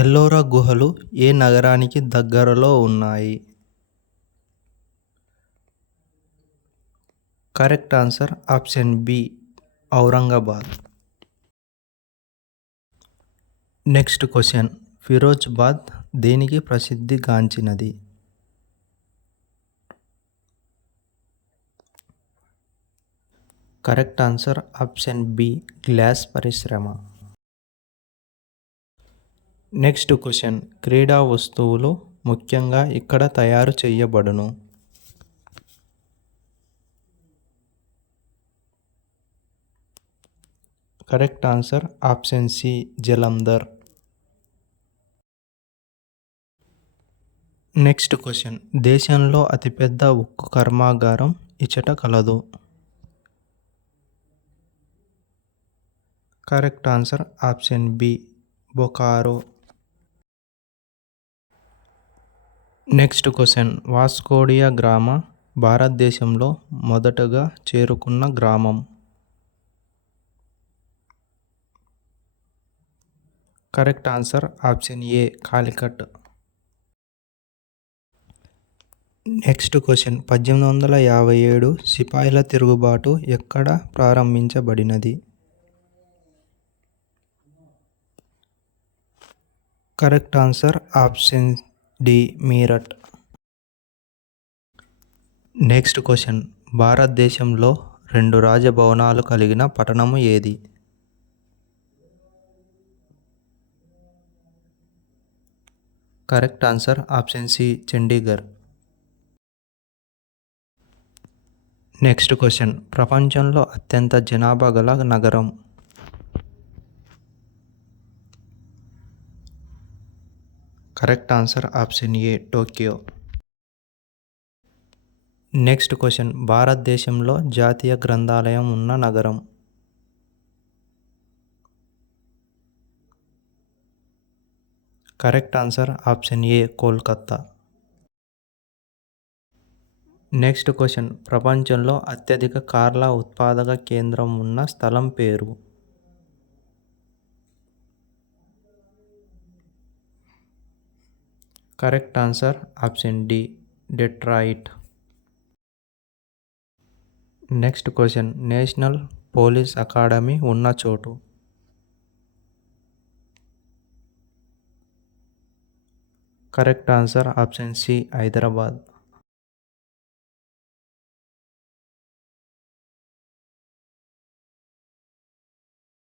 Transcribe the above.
ఎల్లోరా గుహలు ఏ నగరానికి దగ్గరలో ఉన్నాయి? Correct answer option B Aurangabad. Next question, Firozabad దేనికి ప్రసిద్ధి గాంచినది? Correct answer option B glass పరిశ్రమ. నెక్స్ట్ క్వశ్చన్, క్రీడా వస్తువులు ముఖ్యంగా ఇక్కడ తయారు చేయబడును? Correct answer option C Jalandhar. Next question, దేశంలో అతిపెద్ద ఉక్కు కర్మాగారం ఇచట కలదు? Correct answer option B Bokaro. Next question, Vasco da Gama భారతదేశంలో మొదటగా చేరుకున్న గ్రామం? Correct answer option A Calicut. Next question, 1857 సిపాయిల తిరుగుబాటు ఎక్కడ ప్రారంభించబడినది? Correct answer option D Meerut. Next question, భారతదేశంలో 2 రాజభవనాలు కలిగిన పట్టణము ఏది? Correct answer option C Chandigarh. Next question, ప్రపంచంలో అత్యంత జనాభా గల నగరం? Correct answer option A Tokyo. Next question, భారతదేశంలో జాతీయ గ్రంథాలయం ఉన్న నగరం? Correct answer option A Kolkata. Next question, ప్రపంచంలో అత్యధిక కార్ల ఉత్పాదక కేంద్రం ఉన్న స్థలం పేరు? Correct answer option D Detroit. Next question, national police academy ఉన్న చోటు? Correct answer option C Hyderabad.